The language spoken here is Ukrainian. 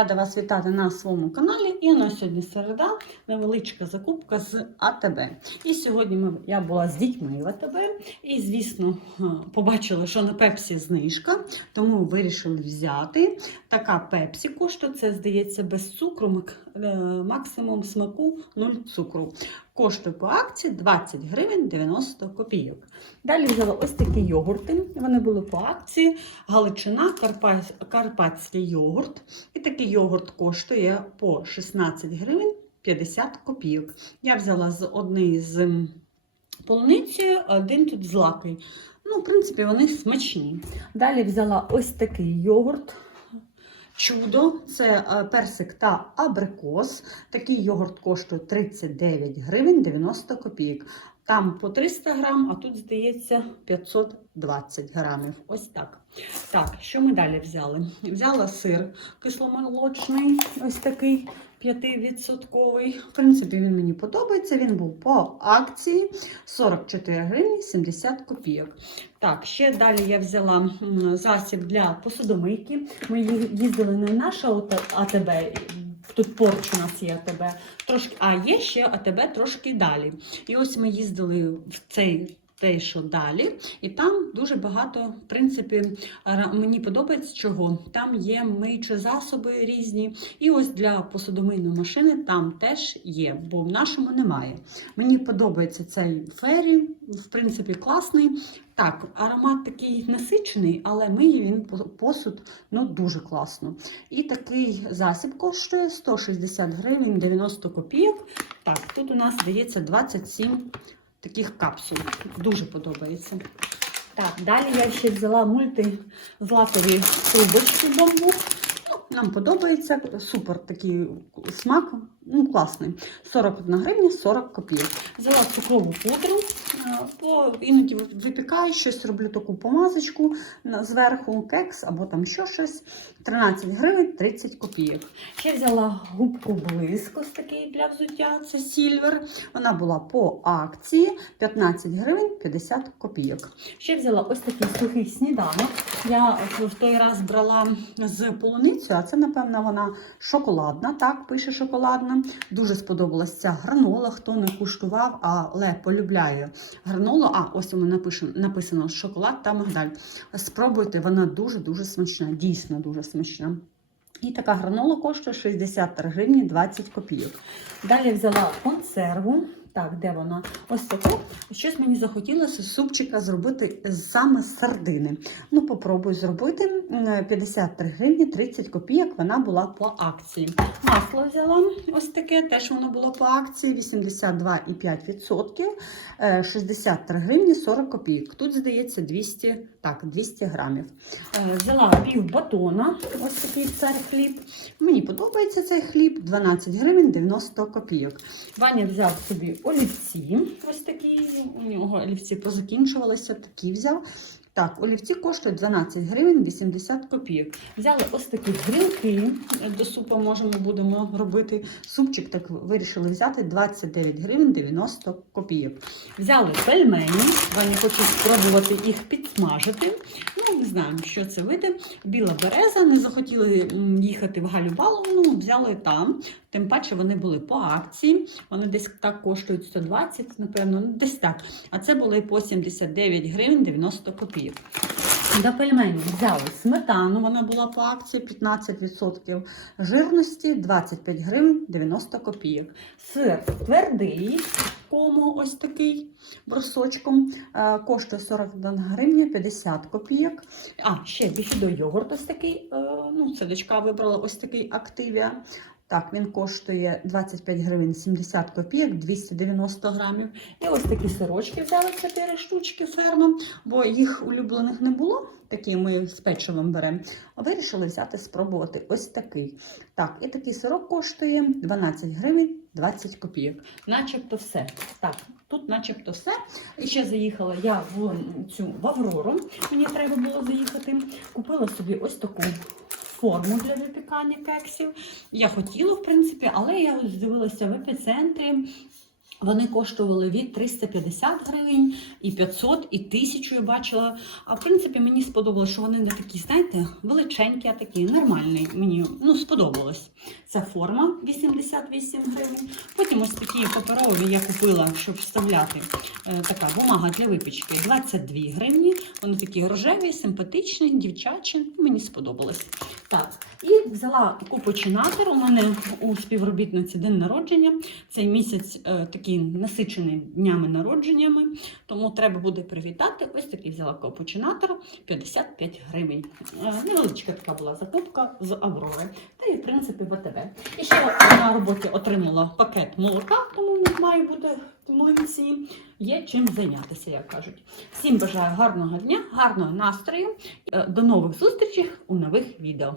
рада вас вітати на своєму каналі. І на сьогодні середа, невеличка закупка з АТБ. І сьогодні ми, я була з дітьми в АТБ. І, звісно, побачила, побачили, що на пепсі знижка, тому вирішили взяти. Така пепсі коштує, це здається без цукру, е, максимум смаку 0 цукру. Коштує по акції 20 гривень 90 копійок. Далі взяла ось такі йогурти. Вони були по акції. Галичина, Карпа... Карпатський йогурт. І такий йогурт коштує по 16 гривень 50 копійок. Я взяла з однієї з м, полуницею, один тут з лакою. Ну, в принципі, вони смачні. Далі взяла ось такий йогурт. Чудо, це е, персик та абрикос. Такий йогурт коштує 39 гривень 90 копійок. Там по 300 грам, а тут, здається, 520 грамів. Ось так. Так, що ми далі взяли? Взяла сир кисломолочний, ось такий 5%. В принципі, він мені подобається. Він був по акції 44 гривні 70 копійок. Так, ще далі я взяла засіб для посудомийки. Ми їздили не в наше АТ- АТБ. Тут поруч у нас є АТБ, трошки, а є ще АТБ трошки далі. І ось ми їздили в цей те, що далі, і там дуже багато, в принципі, мені подобається чого. Там є миючі засоби різні. І ось для посудомийної машини там теж є, бо в нашому немає. Мені подобається цей фері, в принципі, класний. Так, аромат такий насичений, але миє він посуд ну, дуже класно. І такий засіб коштує 160 гривень 90 копійок. Так, тут у нас здається 27 таких капсул. Дуже подобається. Так, далі я ще взяла мультизлакові трубочки бамбук. Ну, Нам подобається супер такий смак, ну класний. 41 гривня 40 копійок. Взяла цукрову пудру, е, бо іноді випікаю щось, роблю таку помазочку зверху, кекс або там що щось. 13 гривень 30 копійок. Ще взяла губку блиск, ось такий для взуття, це сільвер. Вона була по акції 15 гривень 50 копійок. Ще взяла ось такий сухий сніданок. Я в той раз брала з полуницею, а це, напевно, вона шоколадна. Так, пише шоколадна. Дуже сподобалася гранола. Хто не куштував, але полюбляє гранолу. А, ось мене написано, написано шоколад та мигдаль. Спробуйте, вона дуже-дуже смачна, дійсно дуже смачна. І така гранола коштує 63 гривні 20 копійок. Далі взяла консерву. Так, де вона? Ось таку. Щось мені захотілося супчика зробити саме з сардини. Ну, попробую зробити. 53 гривні 30 копійок. Вона була по акції. Масло взяла ось таке, теж воно було по акції 82,5%. Е, 63 гривні 40 копійок. Тут, здається, 200, так, 200 грамів. Е, Взяла пів батона, ось такий цар хліб. Мені подобається цей хліб, 12 гривень 90 копійок. Ваня взяв собі олівці, ось такі, у нього олівці позакінчувалися, такі взяв. Так, олівці коштують 12 гривень 80 копійок. Взяли ось такі грілки до супу можемо будемо робити. Супчик так вирішили взяти 29 гривень 90 копійок. Взяли пельмені, Ваня хоче спробувати їх підсмажити. Знаємо, що це види. Біла береза, не захотіли їхати в Галюбаловну, взяли там. Тим паче вони були по акції. Вони десь так коштують 120, напевно, ну десь так. А це були по 79 гривень 90 копійок. До пельменів взяли сметану, вона була по акції 15% жирності, 25 гривень 90 копійок. Сир твердий, кому ось такий брусочком, е, коштує 41 гривня 50 копійок. А, ще біфідо йогурт ось такий, е, ну, це вибрала ось такий Активія. Так, він коштує 25 гривень 70 копійок, 290 грамів. І ось такі сирочки взяли 4 штучки ферма, бо їх улюблених не було. Такі ми з печивом беремо. Вирішили взяти, спробувати ось такий. Так, і такий сирок коштує 12 гривень 20 копійок. Начебто все. Так, тут начебто все. І ще заїхала я в цю в Аврору. Мені треба було заїхати. Купила собі ось таку форму для випікання кексів. Я хотіла, в принципі, але я дивилася в епіцентрі. Вони коштували від 350 гривень, і 500, і 1000 я бачила. А в принципі мені сподобалось, що вони не такі, знаєте, величенькі, а такі нормальні. Мені ну, сподобалось. Це форма 88 гривень. Потім ось такі паперові я купила, щоб вставляти е, така бумага для випічки 22 гривні. Вони такі рожеві, симпатичні, дівчачі. Мені сподобалось. Так, і взяла купочинатор. У мене у співробітниці день народження. Цей місяць е, такий насичений днями народженнями, тому треба буде привітати. Ось такий взяла капучинатор 55 гривень. Е, невеличка така була закупка з Аврори. Та і в принципі ВТБ. І ще на роботі отримала пакет молока, тому має бути млинці. Є чим зайнятися, як кажуть. Всім бажаю гарного дня, гарного настрою. Е, До нових зустрічей у нових відео.